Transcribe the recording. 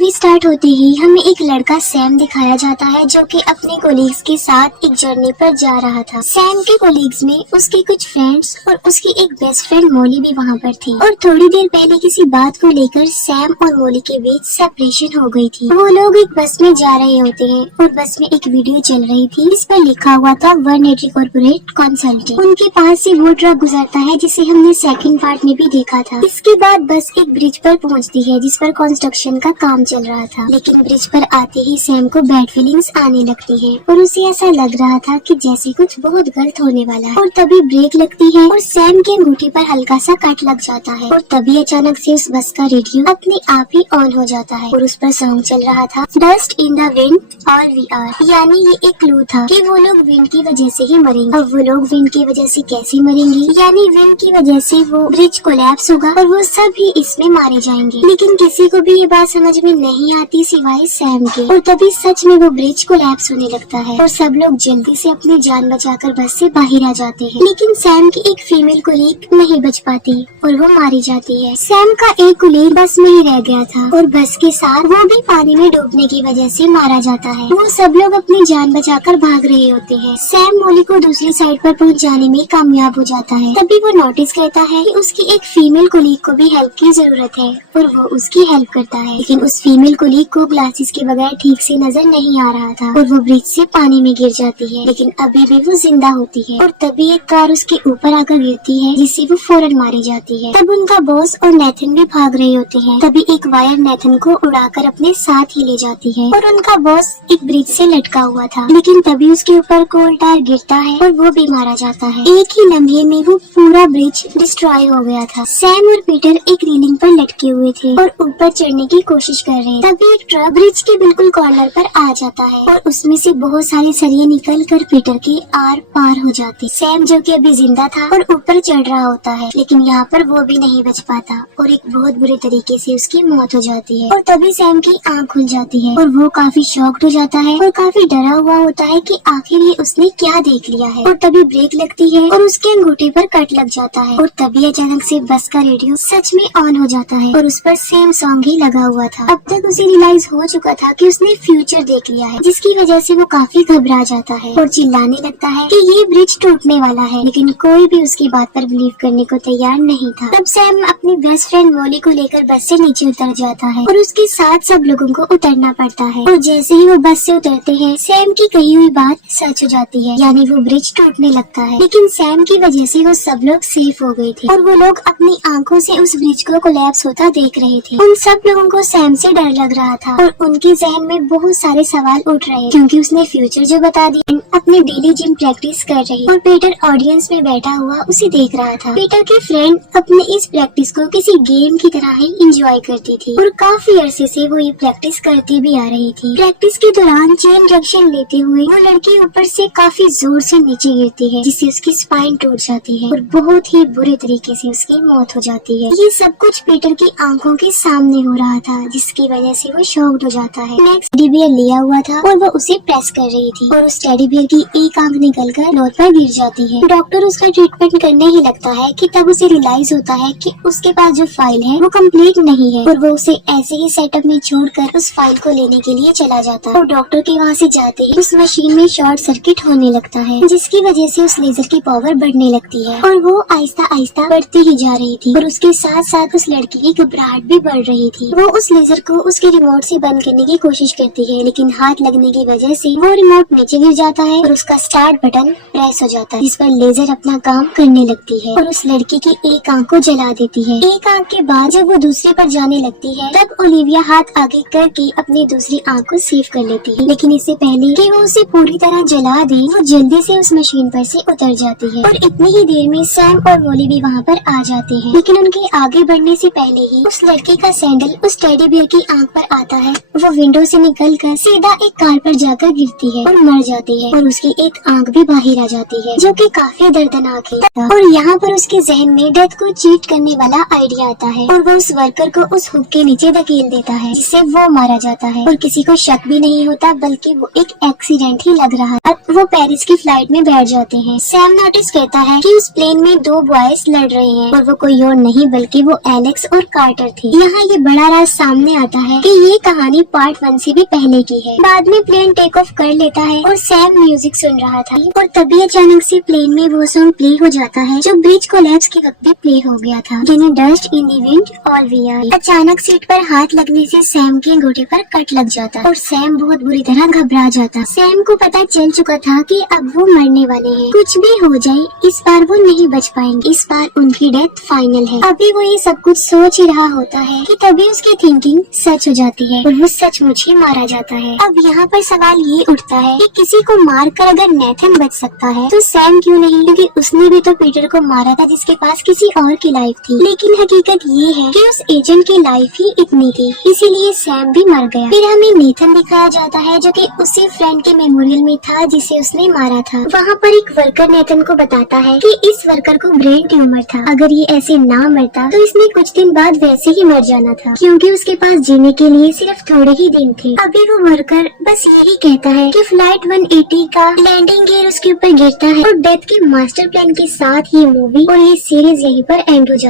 Movie start होते ही हमें एक लड़का सैम दिखाया जाता है जो कि अपने कोलीग्स के साथ एक जर्नी पर जा रहा था। सैम के कोलीग्स में उसके कुछ फ्रेंड्स और उसकी एक बेस्ट फ्रेंड मोली भी वहाँ पर थी और थोड़ी देर पहले किसी बात को लेकर सैम और मोली के बीच सेपरेशन हो गई थी। वो लोग एक बस में जा रहे होते हैं और बस में एक वीडियो चल रही थी इस पर लिखा हुआ था 180 कॉर्पोरेट कंसल्टिंग। उनके पास से वो ट्रक गुजरता है जिसे हमने सेकंड पार्ट में भी देखा था। इसके बाद बस एक ब्रिज पर पहुँचती है जिस पर कंस्ट्रक्शन का काम चल रहा था, लेकिन ब्रिज पर आते ही सैम को बैड फीलिंग्स आने लगती है और उसे ऐसा लग रहा था कि जैसे कुछ बहुत गलत होने वाला है। और तभी ब्रेक लगती है और सैम के अंगूठे पर हल्का सा कट लग जाता है और तभी अचानक से उस बस का रेडियो अपने आप ही ऑन हो जाता है और उस पर सॉन्ग चल रहा था dust in the wind all we are. यानी ये एक क्लू था कि वो लोग विंड की वजह से ही मरेंगे। अब वो लोग विंड की वजह से कैसे मरेंगे, यानी विंड की वजह से वो ब्रिज कोलैप्स होगा और वो सब ही इसमें मारे जाएंगे। लेकिन किसी को भी ये बात समझ में नहीं आती सिवाय सैम के। और तभी सच में वो ब्रिज कोलैप्स होने लगता है और सब लोग जल्दी से अपनी जान बचाकर बस से बाहर आ जाते हैं। लेकिन सैम की एक फीमेल कोलीग नहीं बच पाती और वो मारी जाती है। सैम का एक कोलीग बस में ही रह गया था और बस के साथ वो भी पानी में डूबने की वजह से मारा जाता है। वो सब लोग अपनी जान बचाकर भाग रहे होते हैं। सैम मोली को दूसरी साइड पर पहुंचाने में कामयाब हो जाता है। तभी वो नोटिस करता है कि उसकी एक फीमेल कोलीग को भी हेल्प की जरूरत है और वो उसकी हेल्प करता है। लेकिन उस फीमेल कोलीग को ग्लासेस के बगैर ठीक से नजर नहीं आ रहा था और वो ब्रिज से पानी में गिर जाती है, लेकिन अभी भी वो जिंदा होती है। और तभी एक कार उसके ऊपर आकर गिरती है जिससे वो फौरन मारी जाती है। तब उनका बॉस और नेथन भी भाग रहे होते हैं। तभी एक वायर नेथन को उड़ाकर अपने साथ ही ले जाती है और उनका बॉस एक ब्रिज से लटका हुआ था, लेकिन तभी उसके ऊपर कोल टायर गिरता है और वो भी मारा जाता है। एक ही लम्हे में वो पूरा ब्रिज डिस्ट्रॉय हो गया था। सैम और पीटर एक रेलिंग पर लटके हुए थे और ऊपर चढ़ने की कोशिश कर रहे। तभी एक ट्रक ब्रिज के बिल्कुल कॉर्नर पर आ जाता है और उसमें से बहुत सारे सरिये निकल कर पीटर के आर पार हो जाते। सैम जो कि अभी जिंदा था और ऊपर चढ़ रहा होता है, लेकिन यहाँ पर वो भी नहीं बच पाता और एक बहुत बुरे तरीके से उसकी मौत हो जाती है। और तभी सैम की आँख खुल जाती है और वो काफी शॉक्ड हो जाता है और काफी डरा हुआ होता है कि आखिर ये उसने क्या देख लिया है। और तभी ब्रेक लगती है और उसके अंगूठे पर कट लग जाता है और तभी अचानक से बस का रेडियो सच में ऑन हो जाता है और उस पर सेम सॉन्ग ही लगा हुआ था। अब तक उसे रियलाइज हो चुका था कि उसने फ्यूचर देख लिया है, जिसकी वजह से वो काफी घबरा जाता है और चिल्लाने लगता है कि ये ब्रिज टूटने वाला है। लेकिन कोई भी उसकी बात पर बिलीव करने को तैयार नहीं था। तब सैम अपनी बेस्ट फ्रेंड मोली को लेकर बस से नीचे उतर जाता है और उसके साथ सब लोगों को उतरना पड़ता है। और जैसे ही वो बस से उतरते हैं सैम की कही हुई बात सच हो जाती है, यानी वो ब्रिज टूटने लगता है। लेकिन सैम की वजह से वो सब लोग सेफ हो गए थे और वो लोग अपनी आंखों से उस ब्रिज को कोलैप्स होता देख रहे थे। उन सब लोगों को सैम से डर लग रहा था और उनके जहन में बहुत सारे सवाल उठ रहे क्योंकि उसने फ्यूचर जो बता दिया। अपनी डेली जिम प्रैक्टिस कर रही और पीटर ऑडियंस में बैठा हुआ उसे देख रहा था। पीटर की फ्रेंड अपने इस प्रैक्टिस को किसी गेम की तरह ही एंजॉय करती थी और काफी अरसे से वो ये प्रैक्टिस करती भी आ रही थी। प्रैक्टिस के दौरान चेन रिएक्शन लेते हुए वो लड़की ऊपर से काफी जोर से नीचे गिरती है जिससे उसकी स्पाइन टूट जाती है और बहुत ही बुरे तरीके से उसकी मौत हो जाती है। ये सब कुछ पीटर की आंखों के सामने हो रहा था जिसकी वजह से वो शॉक्ड हो जाता है। नेक्स्ट टेडी बियर लिया हुआ था और वो उसे प्रेस कर रही थी और उस टेडी बियर की एक आंख निकलकर फ्लोर पर गिर जाती है। डॉक्टर उसका ट्रीटमेंट करने ही लगता है कि तब उसे रियलाइज होता है कि उसके पास जो फाइल है वो कंप्लीट नहीं है और वो उसे ऐसे ही सेटअप में छोड़कर उस फाइल को लेने के लिए चला जाता है। और डॉक्टर के वहाँ से जाते ही उस मशीन में शॉर्ट सर्किट होने लगता है जिसकी वजह से उस लेजर की पावर बढ़ने लगती है और वो आहिस्ता आहिस्ता बढ़ती ही जा रही थी और उसके साथ साथ उस लड़की की घबराहट भी बढ़ रही थी। वो उस लेजर को उसके रिमोट से बंद करने की कोशिश करती है, लेकिन हाथ लगने की वजह से वो रिमोट नीचे गिर जाता है और उसका स्टार्ट बटन प्रेस हो जाता है जिस पर लेजर अपना काम करने लगती है और उस लड़की की एक आंख को जला देती है। एक आंख के बाद जब वो दूसरे पर जाने लगती है तब ओलिविया हाथ आगे करके अपनी दूसरी आंख को सेव कर लेती है, लेकिन इससे पहले कि वो उसे पूरी तरह जला दे वो जल्दी से उस मशीन पर से उतर जाती है। और इतनी ही देर में सैम और मोली भी वहाँ पर आ जाते हैं, लेकिन उनके आगे बढ़ने से पहले ही उस लड़की का सैंडल उस टेडी बियर की आंख पर आता है। वो विंडो से निकलकर सीधा एक कार पर जाकर गिरती है और मर जाती है और उसकी एक आंख भी बाहर आ जाती है जो कि काफी दर्दनाक है। और यहाँ पर उसके जहन में डेथ को चीट करने वाला आइडिया आता है और वो उस वर्कर को उस हुक के नीचे धकेल देता है जिससे वो मारा जाता है और किसी को शक भी नहीं होता बल्कि वो एक एक्सीडेंट ही लग रहा है। अब वो पेरिस की फ्लाइट में बैठ जाते हैं। सैम नोटिस करता है कि उस प्लेन में दो बॉयज लड़ रहे हैं और वो कोई और नहीं बल्कि वो एलेक्स और कार्टर थे। यहाँ ये बड़ा राज सामने आता जाता है कि ये कहानी पार्ट 1 से भी पहले की है। बाद में प्लेन टेक ऑफ कर लेता है और सैम म्यूजिक सुन रहा था और तभी अचानक से प्लेन में वो सॉन्ग प्ले हो जाता है जो ब्रिज कोलैप्स के वक्त भी प्ले हो गया था, यानी dust in the wind all we are. अचानक सीट पर हाथ लगने से सैम के अंगूठे पर कट लग जाता और सैम बहुत बुरी तरह घबरा जाता। सैम को पता चल चुका था कि अब वो मरने वाले हैं। कुछ भी हो जाए इस बार वो नहीं बच पाएंगे, इस बार उनकी डेथ फाइनल है। अभी वो ये सब कुछ सोच ही रहा होता है कि तभी उसकी थिंकिंग सच हो जाती है और वो सचमुच ही मारा जाता है। अब यहाँ पर सवाल ये उठता है कि किसी को मारकर अगर नेथन बच सकता है तो सैम क्यों नहीं, क्योंकि उसने भी तो पीटर को मारा था जिसके पास किसी और की लाइफ थी। लेकिन हकीकत ये है कि उस एजेंट की लाइफ ही इतनी थी, इसीलिए सैम भी मर गया। फिर हमें नेथन दिखाया जाता है जो कि उसी फ्रेंड के मेमोरियल में था जिसे उसने मारा था। वहाँ पर एक वर्कर नेथन को बताता है कि इस वर्कर को ब्रेन ट्यूमर था, अगर ये ऐसे ना मरता तो इसने कुछ दिन बाद वैसे ही मर जाना था, क्योंकि उसके पास जीने के लिए सिर्फ थोड़े ही दिन थे। अभी वो वर्कर बस यही कहता है कि फ्लाइट 180 का लैंडिंग गियर उसके ऊपर गिरता है और डेथ के मास्टर प्लान के साथ ये मूवी और ये सीरीज यहीं पर एंड हो जाती है।